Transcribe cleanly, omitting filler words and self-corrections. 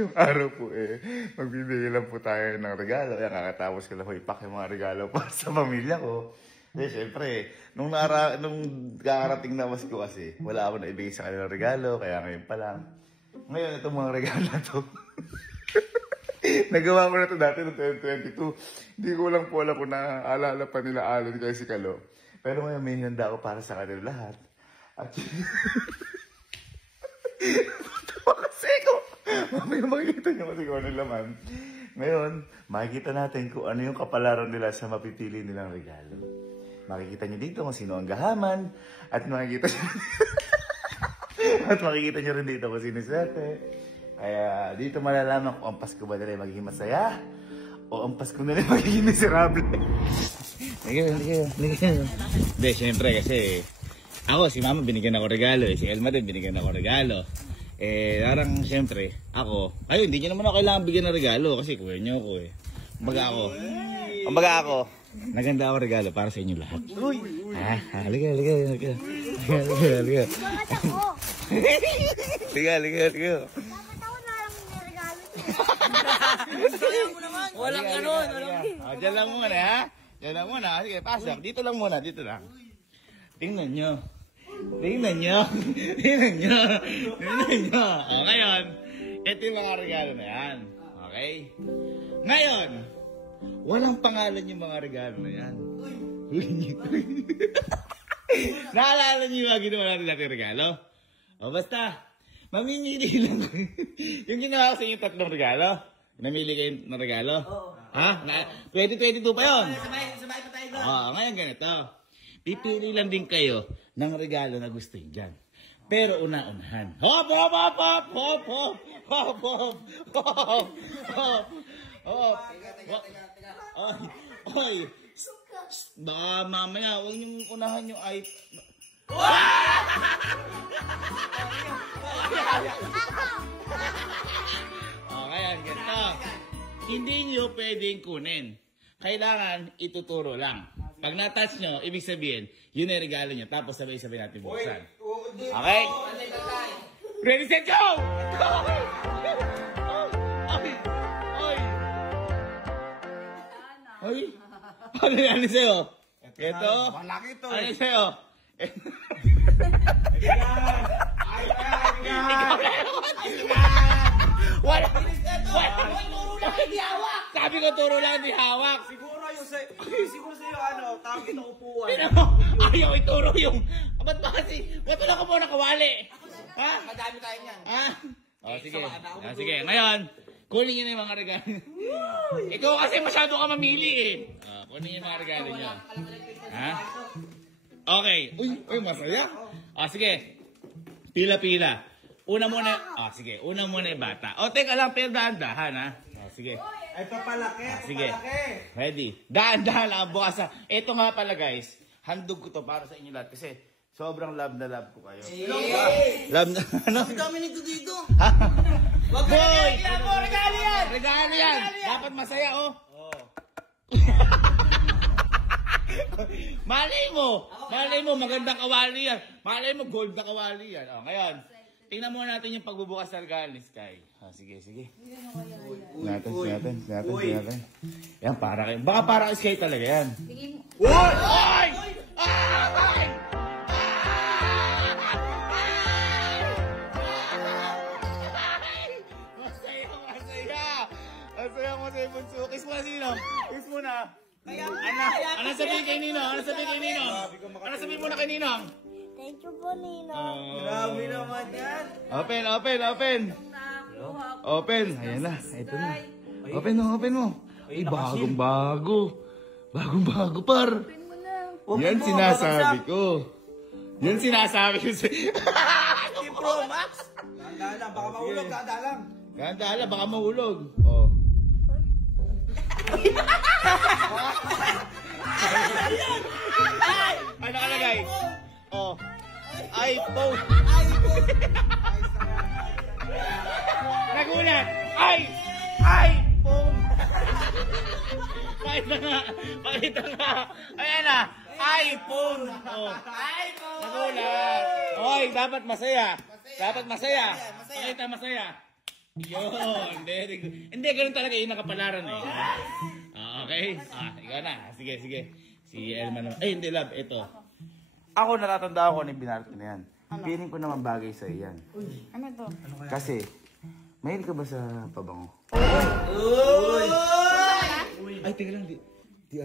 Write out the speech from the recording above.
Yung araw po magbibigay lang po tayo ng regalo. Kaya kakatapos ko lang po ipak yung mga regalo pa sa pamilya ko. Kasi syempre, nung kakarating na Pasko kasi, wala ako na ibigay sa kanilang regalo, kaya ngayon pa lang. Ngayon, itong mga regalo na to. Nagawa ko na to dati noong 2022. Hindi ko lang po alam kung naaalala pa nila Alon kaya si Kalo. Pero ngayon may hinanda ako para sa kanila lahat. At kasi ko. Mamaya makikita nyo kasi kung ano laman. Ngayon, makikita natin kung ano yung kapalaran nila sa mapipili nilang regalo. Makikita nyo dito kung sino ang gahaman. At makikita nyo rin dito kung sino swerte. Kaya dito malalaman kung ang Pasko ba nila magiging masaya o ang Pasko nila magiging miserable. Hindi, syempre kasi ako, si Mama binigyan ako regalo, si Elma din binigyan ako regalo. Darang syempre, ako, hindi nyo naman ako kailangan bigyan ng regalo kasi kuya nyo ako Kumbaga ako, naganda ako regalo para sa inyo lahat. Halika. Halika. Walang ganun. Diyan lang muna, ha? Diyan lang muna. Sige, pasok. Dito lang muna. Tingnan nyo. O, ngayon, ito yung mga regalo na yan. Okay? Ngayon, walang pangalan yung mga regalo na yan. Naalala nyo yung mga ginawa natin natin regalo? O, basta, mamimili lang. Yung ginawa ko sa inyong tatlong regalo, namili kayo ng regalo? Oo. Ha? 2022 pa yun? Sabay pa tayo doon. Oo, ngayon ganito. Pipili lang din kayo ng regalo na gusto nyo dyan. Pero una-unahan. Hop! Oy! Baka mamaya, huwag niyong unahan yung iPhone. Okay, ang ganito. Hindi nyo pwedeng kunin. Kailangan ituturo lang. Pag na-touch nyo, ibig sabihin, yun ay regalo nyo. Tapos sabay-sabay natin buksan. Okay? Ready, set, go! Ay! Ano sa'yo? Ito? Malaki ito. Ano sa'yo? Wala! Sabi ko turo lang, di hawak. Siguro sa'yo, tawag ito upuan. Ayaw ituro yung... Ba't ba kasi? Ba't lang ko muna kawali? Ha? Madami tayo niyan. Ha? Sige. Ngayon, kunin nyo na yung mga regalo. Ikaw kasi masyado ka mamili eh. Kunin nyo yung mga regalo nyo. Ha? Okay. Uy, masaya. Sige. Pila-pila. Una muna yung bata. Teka lang, pero dahan-dahan ha. Sige. Ay, papalaki. Sige. Ready. Dahan-dahan lang ang bukas. Ito nga pala guys, handog ko to para sa inyo lahat kasi sobrang love na love ko kayo. Love na, ano? Ang dami nito dito. Wag mo! Regalo yan! Regalo yan! Dapat masaya, oh! Malay mo, magandang kawali yan. Malay mo, gold na kawali yan. Ngayon, tingnan muna natin yung pagbubukas ng regalo ni Sky. Sige. Natin. Yan, para kayo. Baka para kay Sky talaga yan. Uy! Masaya mo sa Bunso. Kiss mo na sino? Kiss mo na. Ano sabihin kay Ninong? Ano sabihin mo na kay Ninong? Thank you po, Ninong. Grabe naman yan. Open. Ayan na. Ito na. Open mo. Ay, bagong-bago. Bagong-bago, par. Yan sinasabi ko. Sa'yo. Pro Max? Dahan-dahan, baka mahulog. Dahan-dahan, baka mahulog. Ano kalagay? iPhone. Nagulat. iPhone. Pakita nga. Ayan na. iPhone. Nagulat. Dapat masaya. Pakita masaya. Yun, very good. Hindi, ganun talaga yung nakapalaran eh. Okay? Ikaw na. Sige, sige. Si Elma naman. Ay, hindi, love. Ito. Ako natatandaan ko ano yung binarot ko na yan. Feeling ko naman bagay sa iyan. Ano to? Kasi, mahilig ka ba sa pabango? Ay, teka lang. Di